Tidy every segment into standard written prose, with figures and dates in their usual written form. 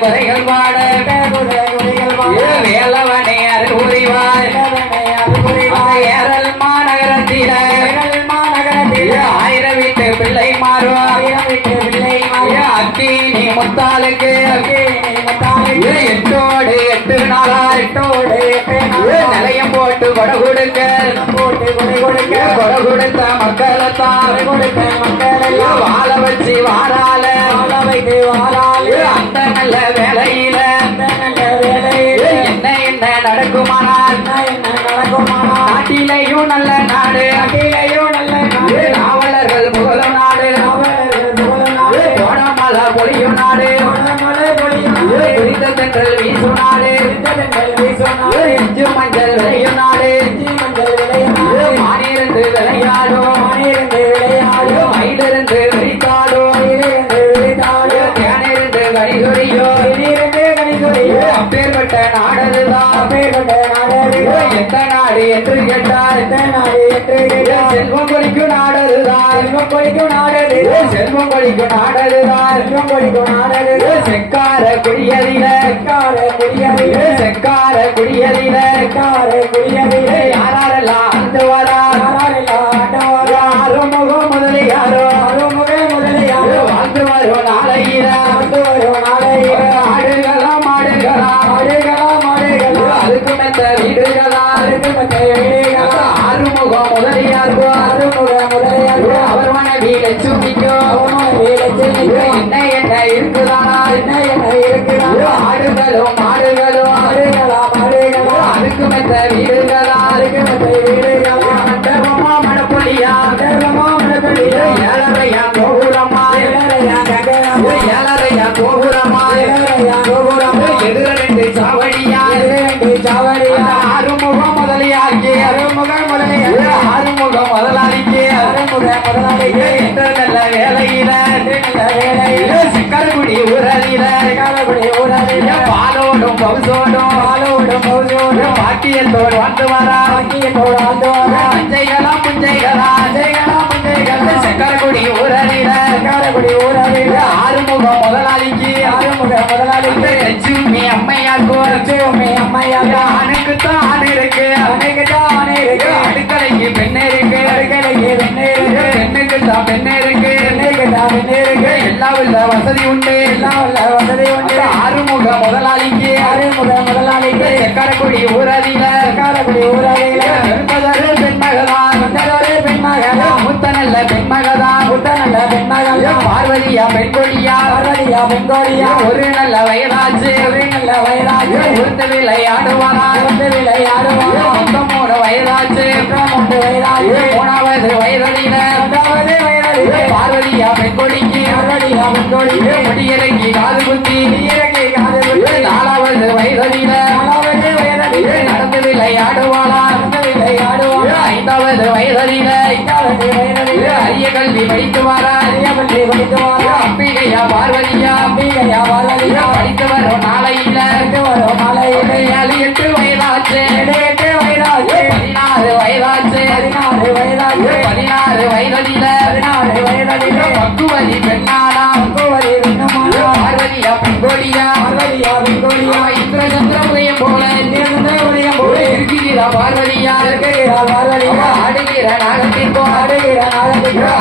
குறைகள் பாட வேலவனை அருள்புரிவார் ஏரல் மாநகரத்தில ஆயிரம் வீட்டு பிள்ளை மாறுவார் அக்கினி முத்தாளுக்கு எட்டோடு 8 நாளா நிலையம் போட்டு கொடை கொடுக்க கொடை கொடுத்த மக்களைத்தான் வாழ வச்சு வாரால அந்த நல்ல வேலையில என்ன நடக்குமானால் நாட்டிலேயும் நல்ல நாடு நாவலர்கள் புகழும் நாடு கோணமலை பொழியும் நாடு குறித்த தென்றல் வீசும் நாடு இஞ்சு மஞ்சள் விளையும் நாடு மானிருந்து விளையாடும் மயிலிருந்து விரித்தாடும் தேனிருந்து கனிகுறியோ அப்பேற்பட்ட நாடதுதான் எந்த நாடு என்று கேட்டால் செல்வம் கொளிக்கும் நாடதுதான் செல்வம் கொளிக்கும் நாடதுதான் செக்கார குடியதில யாரெல்லாம் அந்த வரா அருமுகம் முதலியாரோ வாழ்ந்து வரும் நாளையில அதுக்கு மெத்த வீடுகளா ஆறுமுகம் முதலியார் அவர் மனைவி லட்சுமிக்கோ என்ன இருக்குதானா ஆடுகளும் மாடுகளும் அதுக்கு மெத்த வீடுகளா மண்டபமா மணப்பொழியா ஏழரையா கோபுரமா எதிர 2 சாவடியா ஆறுமுகம் முதலியாக்கி ஆறுமுகம் முதலாளிக்கு நல்ல வேலையில சிக்கல்குடி ஊரதில பாலோடும் பவுசோடும் பாக்கியத்தோடு வந்து வரா அஞ்சைகளா புஞ்சைகளா செக்கரகுடி ஊரதில ஆறுமுகம் முதலாளிக்கு லட்சுமி அம்மையார் ஆணுக்குத்தான் இருக்கு அடுக்கலைக்கு பெண் இருக்கு பெண்ணுக்குத்தான் பெண் இருக்கு எல்லாம் உள்ள வசதி உண்டு ஆறுமுக முதலாளிக்கு செக்கரக்குடி ஊரதில பெண்மகதான் முத்த நல்ல பெண்மகதான் பார்வதியா பெண்கொடியா ஒரு நல்ல வயதாச்சு உருத்து விளையாடுவாரா 3 வயதாச்சு 3வது வயதில பார்வதியா பெண்கொடிக்கு முடியிறங்கி காது குத்தி 4வது வயதில நடந்து விளையாடுவாளா 5வது வயதில அரிய கல்வி படித்து வாரா அம்பிகையா பார்வதியா படித்து வரும் நாளையில 8 வயதாச்சு 16 வயதாச்சு 16 வயதில பக்குவதி பெண்ணானா பார்வதியா பெண்கோடியா இந்திரசந்திர உதயம் போல இருக்கிறா பார்வதியா ஆடுகிற நாகத்திற்கோ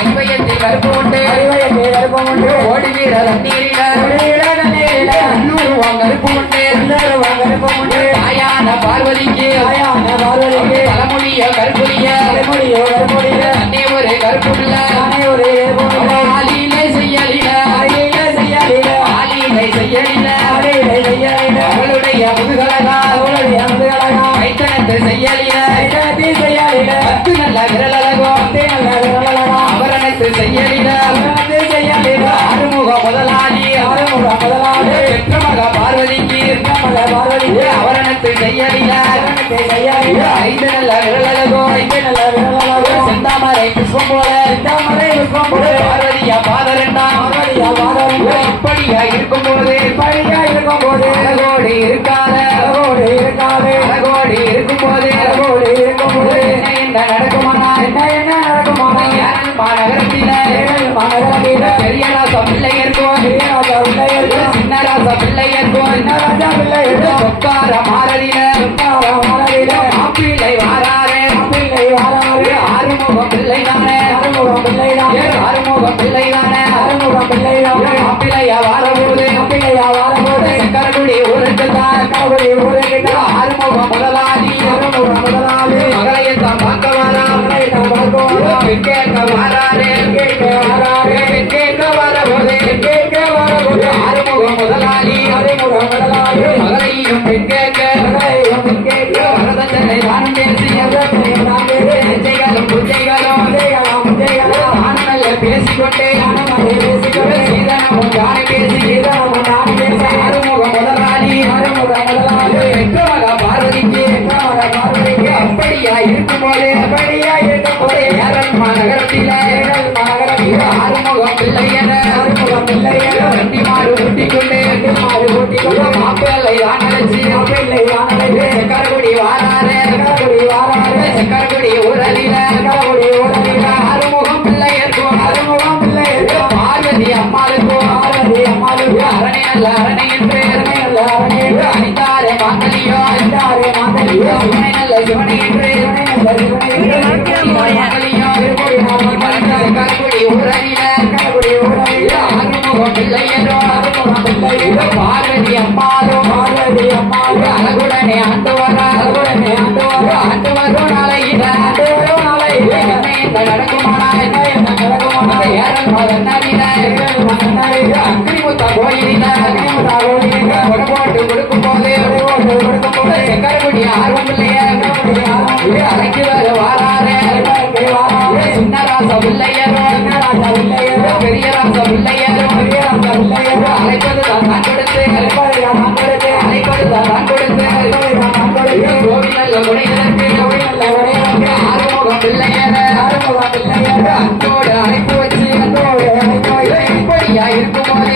ஐவயத்தை கருப்பு உண்டு ஓடுகிற தண்ணீரில கருப்பு உண்டு தாயான பார்வதிக்கு தலைமுடிய கருப்புடைய தண்ணி ஒரு கருப்புள்ள ஆலிலை செய்யலில அவளுடைய முதுகலகா கைத்தனத்து செய்யலில 10 நல்ல விரலகோ அவரணத்து செய்யலில ஆறுமுக முதலாளி பெற்றமக பார்வதிக்கு அவரணத்து செய்யலில 5 நல்ல விரலகோ செந்தாமரை புஷ்பம் போல பார்வதியா பாதரண்டாம் இப்படியா இருக்கும்போது அழகோடு இருக்காத அழகோடு இருக்கும்போது என்ன நடக்குமானா மாநகரத்தில பெரிய ராசா பிள்ளை இருக்கும் சின்ன ராசா பிள்ளை மாப்பிள்ளையா வாழபோது சக்கரகுடி ஊருக்கு தான் ஆறுமுகம் முதலாளி மகளையை தான் பார்க்க வரா கேட்க வராரு கேட்க வரபோது ஆறுமுகம் முதலாளி மகளையும் பெண் கேட்க வரதட்சணை தான் பேசிகளும் பூஜைகளும் பேசிக்கொண்டே சீதனமும் யானை பேசி ஆறுமுகம் முதலாளி மக பார்வதிக்கு அப்படியா இருக்கும்போது ஏரல் மாநகரத்தில ஆறுமுகம் பிள்ளையன வண்டி மாறு ஊட்டிக்கொண்டே மாப்பிள்ளை வானடைச்சி சக்கரகுடி வாராரு சக்கரகுடி ஊரலில ஆறுமுகம் பிள்ளையருக்கும் பார்வதி அம்மாளுக்கும் அரணை நல்ல அரணை என்று அணிந்தாரே மாங்கலியோ சிவனை நல்ல சிவனை என்று சக்கரகுடி ஊரலில ஆறுமுகம் பிள்ளையரோ பார்வதி அம்மாளும் அழகுடனே ஆண்டு வரும் நாளையில நடக்குமானா ஏரல் அக்னிமுத்தா கோயிலில போட்டு கொடுக்கும் போது சக்கரகுடி ஆர்வம் இல்லைய அழைக்கு வர வாராரு சின்ன ராச பிள்ளையரோ பெரிய ராச பிள்ளையரோ அழைப்பது தான் கொடுத்து அழைப்பது தான் கொடுத்து கோவில் நல்ல குடைகளுக்கு ஆறுமுகம் பிள்ளையர அன்போடு அழைப்பு வச்சு இப்படியா இருக்கும்போது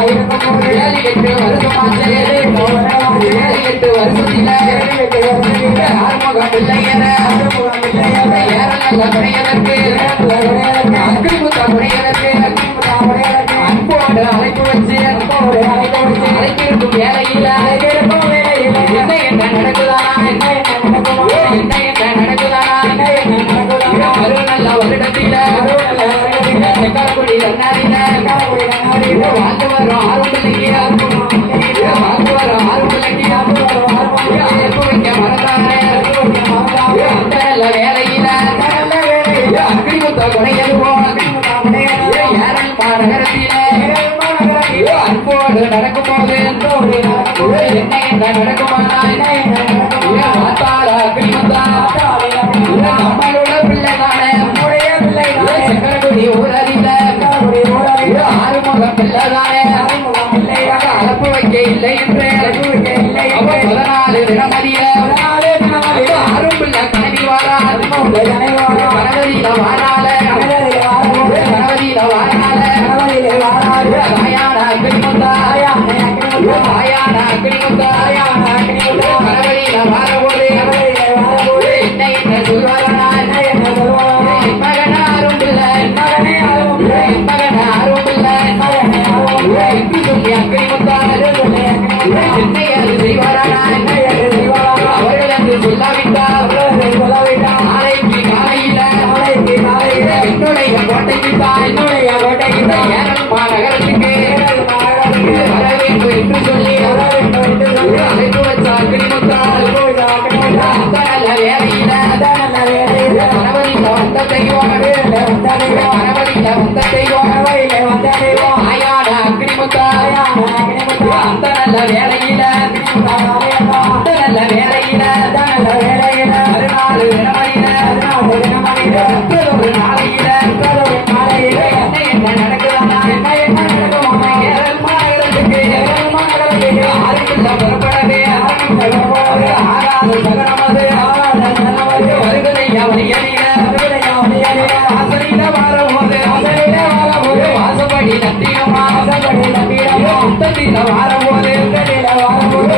7-8 வருஷமாச்சு 7-8 வருஷத்தில ஆறுமுகம் பிள்ளையர ஏரல் நல்ல குடைகளுக்கு அக்னிமுத்தா குடைகளுக்கு அன்போடு அழைப்பு வச்சு அழைப்பிருக்கும் வேலையில என்ன நடக்குதானா நல்ல வருடத்தில சக்கரகுடி வாழ்ந்து வரும் ஆறு பிள்ளைக்கு வாழ்ந்து வரும் ஆறு பிள்ளைக்கு அழைப்பு வைக்க மறந்தானே அந்த நல்ல வேலையில அக்னிமுத்தா குடையலுவோம் ஏரல் மாநகரத்தில அன்போடு நடக்கும்போது என்ன நடக்குமானா மாத்தாரா அக்னிமுத்தா நம்மளோட பிள்ளைதானே சக்கரகுடி ஊரறிந்த ஆறுமுகம் பிள்ளைதானே அழைப்பு வைக்க இல்லை என்று 14 தினமதியில ஆறும் பிள்ளை கனவி வாரால் கணவதியில வாரால தாயான அக்னிமுத்தா கணவதியில வாரபோது என்ன சொல்வாரா மகனாரும் பிள்ளை மகனாரும் பிள்ளை சொல்லி அக்னிமுத்தா என்னை அது செய்வாரா அவர்கள் என்று சொல்லாவிட்டால் நாளைக்கு காலையில என்னுடைய கோட்டைக்கு ஏரல் மாநகரத்துக்கு வரவேற்பு என்று சொல்லி அழைப்பு வச்ச அக்னிமுத்தா அந்த நல்ல வேலையில கணவரில் வந்த தெய்வம் ஆயான அக்னிமுத்தா அந்த நல்ல வேலையில மறுநாள் தினமணியில ஒரு நாளையில என்ன நடக்குதானா ஏரல் மாநகரத்துக்கு புறப்படவே ஆறாவது சகனமது வருகதையா வழியறிய வாசலில வாரபோது வாசப்படி நட்டினமா முத்தத்தில வாரபோது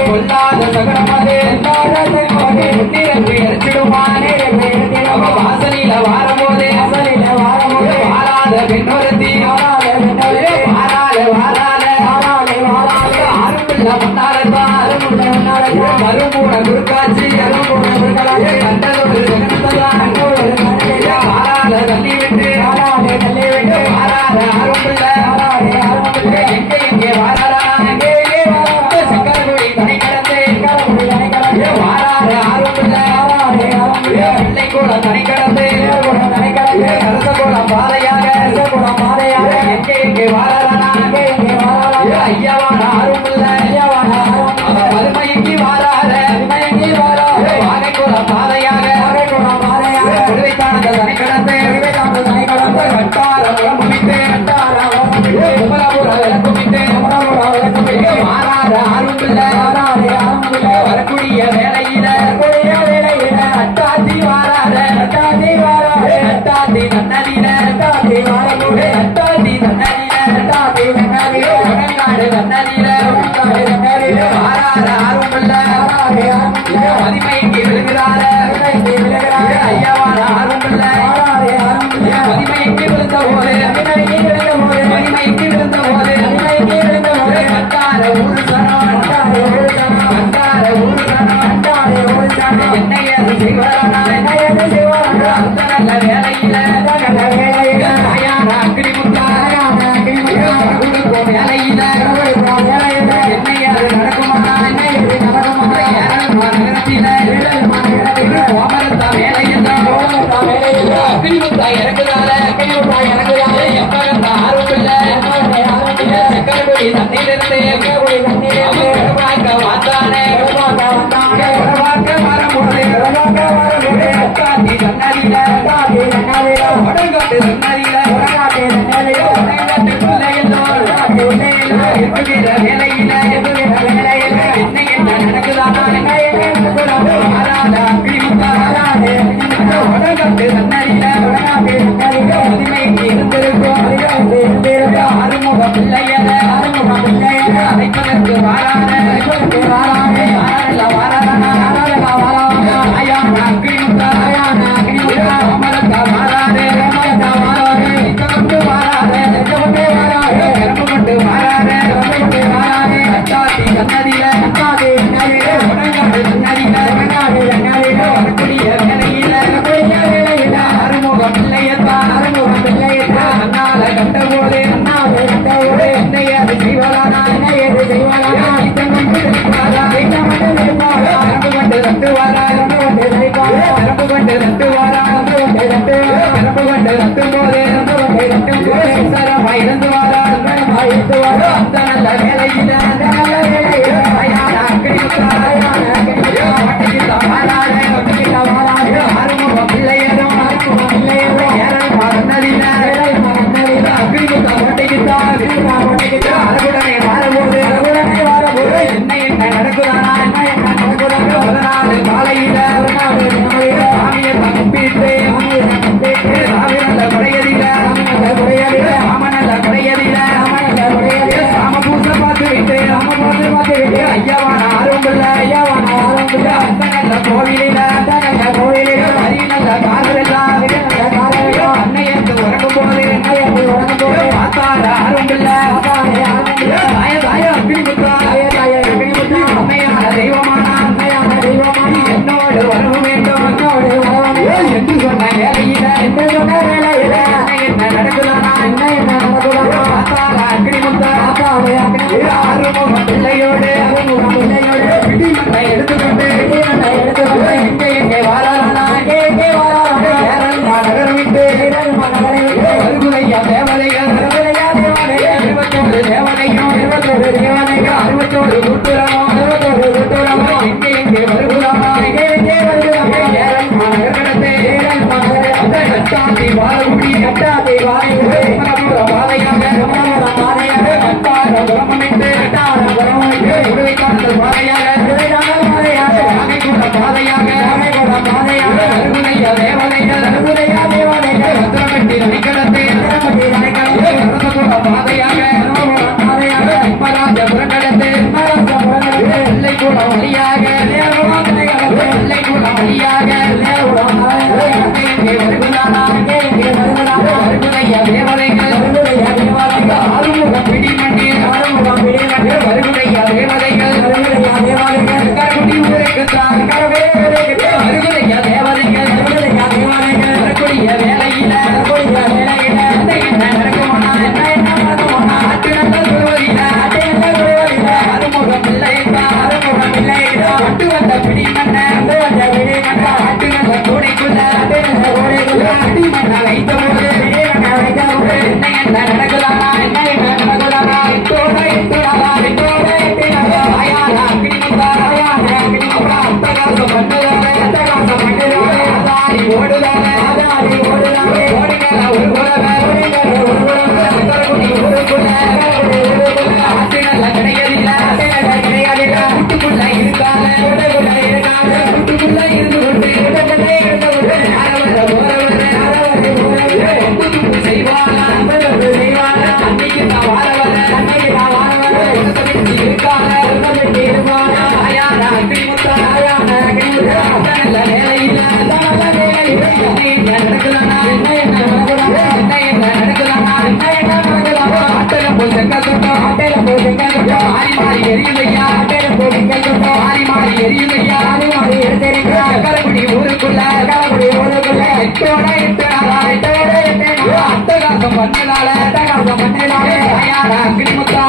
கொல்லாத சகனமது எரிச்சிடுமானே வாசலில வாரபோது வாராத பெண்ணொருத்தி மறுமூட குறுக்காட்சி கண்டதொரு வாராத தள்ளி விட்டு வாராத ஆறும் பிள்ளை முழங்காடு கண்ணாடியில ஆறாறு ஆர்வம் இல்ல மதிமைக்கு விழுகிறார ஐயாவான ஆர்வம் இல்ல மதிமைக்கு விழுந்த போது மதிமைக்கு விழுந்த போது கண்டார ஊரு சனம் கண்டார ஊரு சனம் என்னை அது செய்வாரா அந்த நல்ல வேலையில ஐயான அக்கினி முத்தா வேலையில என்னை அது நடக்குமா கோமரத்தா வேலையெல்லாம் அக்கினி முத்தா இறக்குதால எப்பகத்தா ஆர்வம் இல்ல சக்கரக்குடி தண்ணியிலிருந்து வந்தானே காட்டி கண்ணாடியில உடங்காட்டு கண்ணாடியில உடங்காட்டு பிள்ளைகளோ இருக்கிற வேலையில என்ன என்ன நடக்குதானா ஆறாத உடங்காட்டு கண்ணாடியில உரிமைக்கு இருந்திருக்கும் அறுமுக பிள்ளையல அழைப்பதற்கு வாரான கோவிலில அன்னையத்து உறங்கும் போது பார்த்தார ஆரம்பில்ல அம்மையான தெய்வமான என்னோடு வரவு வேண்டும் என்று சொன்ன வேலையில என்ன நடக்குதானா பார்த்தார அக்னிமுத்தா ஆறுமுக பிள்ளையோடு பிடிமண்ணை எடுத்துக்கொண்டு எங்கே வாரானா நகரம் விட்டு வருகுதையா தேவதைகள் தேவதையும் அறுபத்தோடு கூட்டுறமோ எங்கே வருகுதாமா கட்டாதி வாழகுடி வாழையாக கட்டார பிரமமிட்டு இருப்பான ஆயான அக்னி முத்தா நல்ல வேலையில நடக்கலனா மாறி மாறி எரியுதையா மாறி எரியுதையா கரகுடி ஊருக்குள்ள அட்டகாசம் பண்ணனால கிளிமுத்தா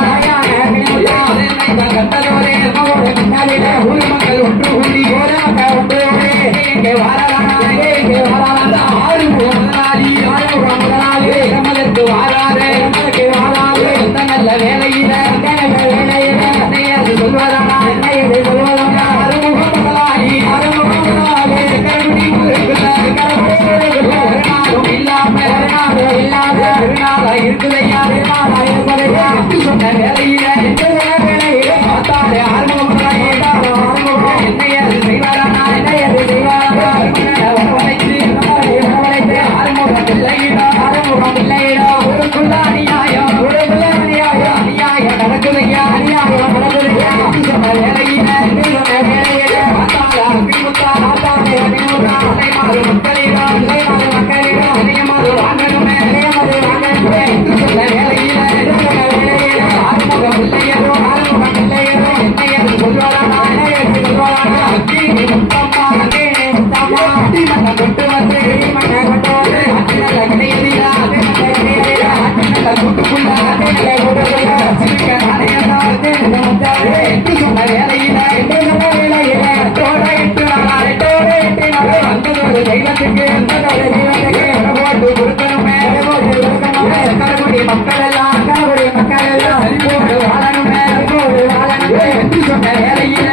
கண்டதோரே ஊர் மக்கள் ஒன்று கூடி இங்கே வாரானா ஆறு முதலாளி நம்மளுக்கு வாராது நல்ல வேலையில சொல்வதானா இருக்குதையா சொன்ன வேலையில பார்த்தாலே ஆர்வம் என்னைய செய்வாரானா வரவழைத்து ஆறுமுகம் இல்லையிடா ஊருக்குள்ள அநியாயம் நடக்குதையா சொன்ன வேலையில பார்த்தாலே மக்களிடம் வாங்கணுமே சொன்ன வேலையில ஆறுமுகம் இல்லையோ என்னைய சொல்வாரானா கொண்டு வந்து சொன்ன வேலையில தெய்வத்துக்கு போட்டு கொடுக்கணுமே மக்கள் எல்லாம் வாழணுமே சொன்ன வேலையில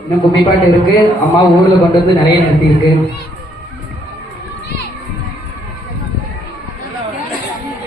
இன்னும் கும்மிப்பாட்டு இருக்கு. அம்மா ஊர்ல கொண்டு வந்து நிறைய நிறுத்தி இருக்கு.